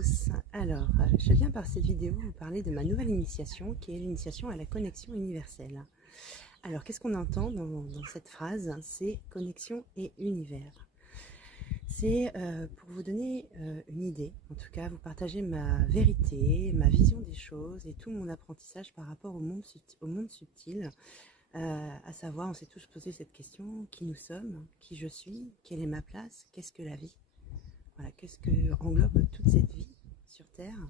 tous. Alors, je viens par cette vidéo vous parler de ma nouvelle initiation qui est l'initiation à la connexion universelle. Alors, qu'est-ce qu'on entend dans cette phrase? C'est connexion et univers. C'est pour vous donner une idée, en tout cas vous partager ma vérité, ma vision des choses et tout mon apprentissage par rapport au monde subtil. À savoir, on s'est tous posé cette question, qui nous sommes, qui je suis, quelle est ma place, qu'est-ce que la vie? Voilà, qu'est-ce que englobe toute cette vie sur Terre?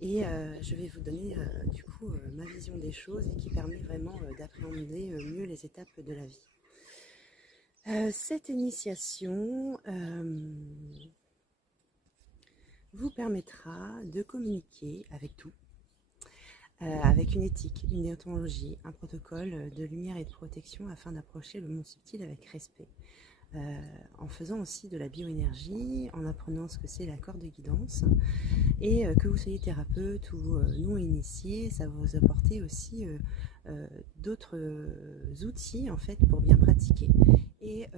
Et je vais vous donner du coup ma vision des choses et qui permet vraiment d'appréhender mieux les étapes de la vie. Cette initiation vous permettra de communiquer avec tout, avec une éthique, une déontologie, un protocole de lumière et de protection afin d'approcher le monde subtil avec respect. En faisant aussi de la bioénergie, en apprenant ce que c'est la corde de guidance, et que vous soyez thérapeute ou non initié, ça va vous apporter aussi d'autres outils en fait pour bien pratiquer et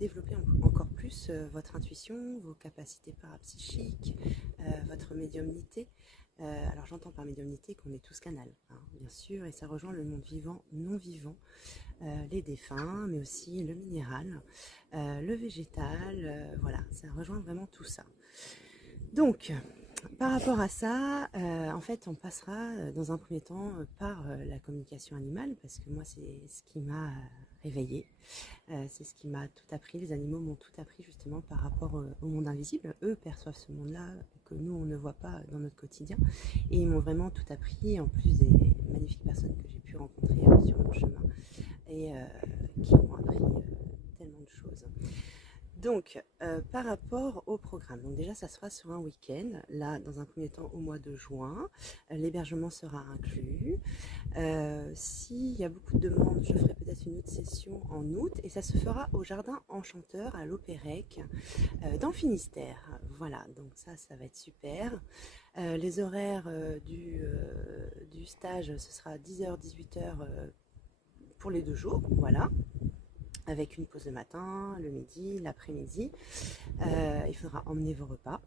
développer encore plus votre intuition, vos capacités parapsychiques, votre médiumnité. Alors j'entends par médiumnité qu'on est tous canal, hein, bien sûr, et ça rejoint le monde vivant, non vivant, les défunts, mais aussi le minéral, le végétal, voilà, ça rejoint vraiment tout ça. Donc, par rapport à ça, en fait, on passera dans un premier temps par la communication animale, parce que moi, c'est ce qui m'a réveillée, c'est ce qui m'a tout appris. Les animaux m'ont tout appris justement par rapport au monde invisible. Eux perçoivent ce monde-là que nous, on ne voit pas dans notre quotidien. Et ils m'ont vraiment tout appris, en plus des magnifiques personnes que j'ai pu rencontrer sur mon chemin et qui m'ont appris tellement de choses. Donc, par rapport au programme, donc déjà ça sera sur un week-end, là dans un premier temps au mois de juin, l'hébergement sera inclus. S'il y a beaucoup de demandes, je ferai peut-être une autre session en août et ça se fera au Jardin Enchanteur à l'Opérec dans le Finistère. Voilà, donc ça va être super. Les horaires du stage, ce sera 10h-18h pour les 2 jours, voilà, avec une pause le matin, le midi, l'après-midi. Il faudra emmener vos repas.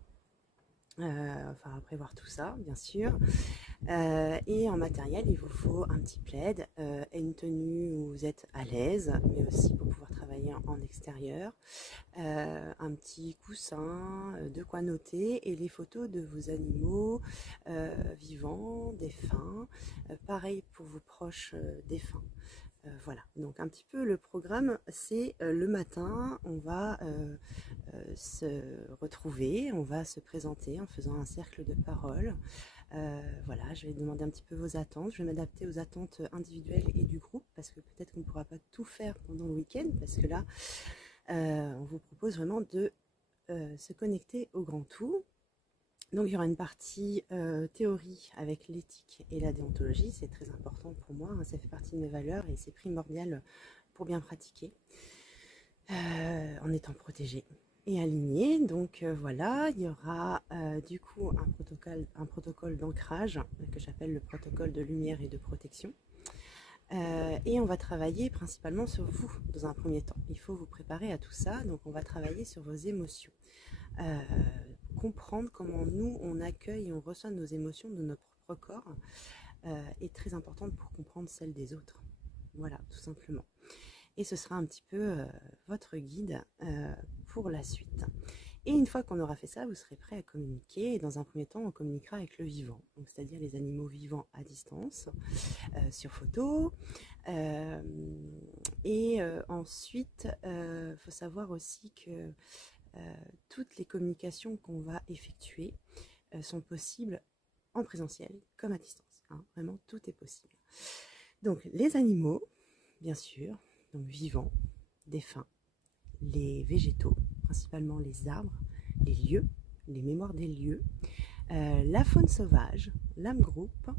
Enfin, prévoir tout ça, bien sûr. Et en matériel, il vous faut un petit plaid et une tenue où vous êtes à l'aise, mais aussi pour pouvoir travailler en extérieur. Un petit coussin, de quoi noter, et les photos de vos animaux vivants, défunts. Pareil pour vos proches défunts. Voilà, donc un petit peu le programme, c'est le matin, on va se retrouver, on va se présenter en faisant un cercle de parole. Voilà, je vais demander un petit peu vos attentes, je vais m'adapter aux attentes individuelles et du groupe, parce que peut-être qu'on ne pourra pas tout faire pendant le week-end, parce que là, on vous propose vraiment de se connecter au grand tout. Donc il y aura une partie théorie avec l'éthique et la déontologie, c'est très important pour moi, hein, ça fait partie de mes valeurs et c'est primordial pour bien pratiquer en étant protégé et aligné. Donc voilà, il y aura du coup un protocole d'ancrage que j'appelle le protocole de lumière et de protection. Et on va travailler principalement sur vous dans un premier temps. Il faut vous préparer à tout ça, donc on va travailler sur vos émotions. Comprendre comment nous on accueille et on reçoit nos émotions de notre propre corps est très importante pour comprendre celles des autres. Voilà, tout simplement. Et ce sera un petit peu votre guide pour la suite. Et une fois qu'on aura fait ça, vous serez prêt à communiquer. Et dans un premier temps, on communiquera avec le vivant, c'est-à-dire les animaux vivants à distance, sur photo. Ensuite, faut savoir aussi que toutes les communications qu'on va effectuer sont possibles en présentiel comme à distance. Hein. Vraiment, tout est possible. Donc, les animaux, bien sûr, donc vivants, défunts, les végétaux, principalement les arbres, les lieux, les mémoires des lieux, la faune sauvage, l'âme groupe,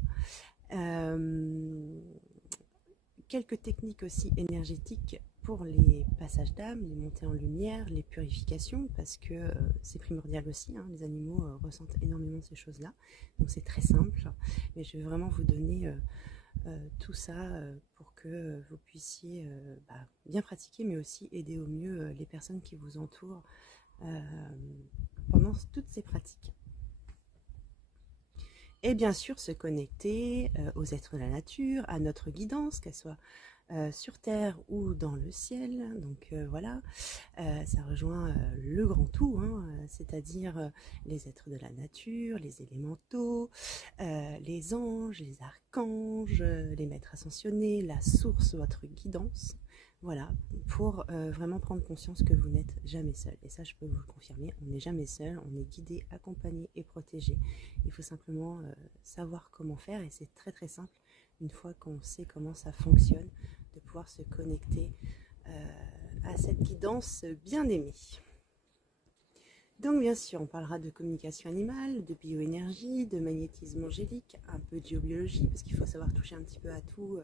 quelques techniques aussi énergétiques pour les passages d'âme, les montées en lumière, les purifications, parce que c'est primordial aussi, hein, les animaux ressentent énormément ces choses-là, donc c'est très simple, mais je vais vraiment vous donner tout ça pour que vous puissiez bien pratiquer, mais aussi aider au mieux les personnes qui vous entourent pendant toutes ces pratiques. Et bien sûr, se connecter aux êtres de la nature, à notre guidance, qu'elle soit sur terre ou dans le ciel. Donc voilà, ça rejoint le grand tout, hein, c'est-à-dire les êtres de la nature, les élémentaux, les anges, les archanges, les maîtres ascensionnés, la source, votre guidance. Voilà, pour vraiment prendre conscience que vous n'êtes jamais seul. Et ça, je peux vous le confirmer, on n'est jamais seul, on est guidé, accompagné et protégé. Il faut simplement savoir comment faire, et c'est très très simple, une fois qu'on sait comment ça fonctionne, de pouvoir se connecter à cette guidance bien aimée. Donc bien sûr, on parlera de communication animale, de bioénergie, de magnétisme angélique, un peu de géobiologie, parce qu'il faut savoir toucher un petit peu à tout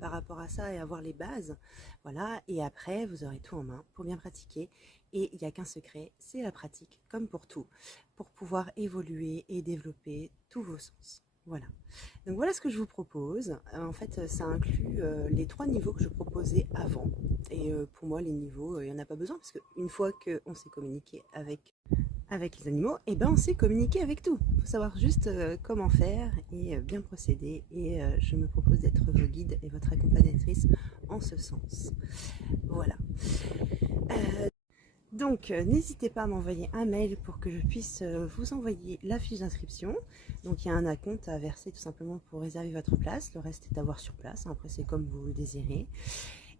par rapport à ça et avoir les bases. Voilà, et après, vous aurez tout en main pour bien pratiquer. Et il n'y a qu'un secret, c'est la pratique, comme pour tout, pour pouvoir évoluer et développer tous vos sens. Voilà. Donc voilà ce que je vous propose. En fait, ça inclut les 3 niveaux que je proposais avant. Et pour moi, les niveaux, il n'y en a pas besoin, parce qu'une fois qu'on s'est communiqué avec les animaux, et ben on sait communiquer avec tout. Il faut savoir juste comment faire et bien procéder. Et je me propose d'être vos guides et votre accompagnatrice en ce sens. Voilà. Donc n'hésitez pas à m'envoyer un mail pour que je puisse vous envoyer la fiche d'inscription. Donc il y a un acompte à verser tout simplement pour réserver votre place. Le reste est à voir sur place. Après c'est comme vous le désirez.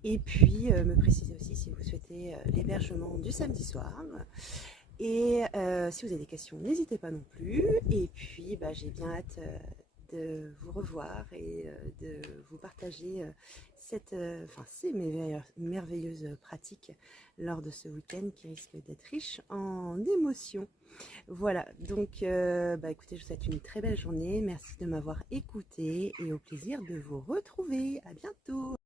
Et puis me préciser aussi si vous souhaitez l'hébergement du samedi soir. Et si vous avez des questions, n'hésitez pas non plus. Et puis, j'ai bien hâte de vous revoir et de vous partager ces merveilleuses pratiques lors de ce week-end qui risque d'être riche en émotions. Voilà, donc écoutez, je vous souhaite une très belle journée. Merci de m'avoir écouté et au plaisir de vous retrouver. À bientôt.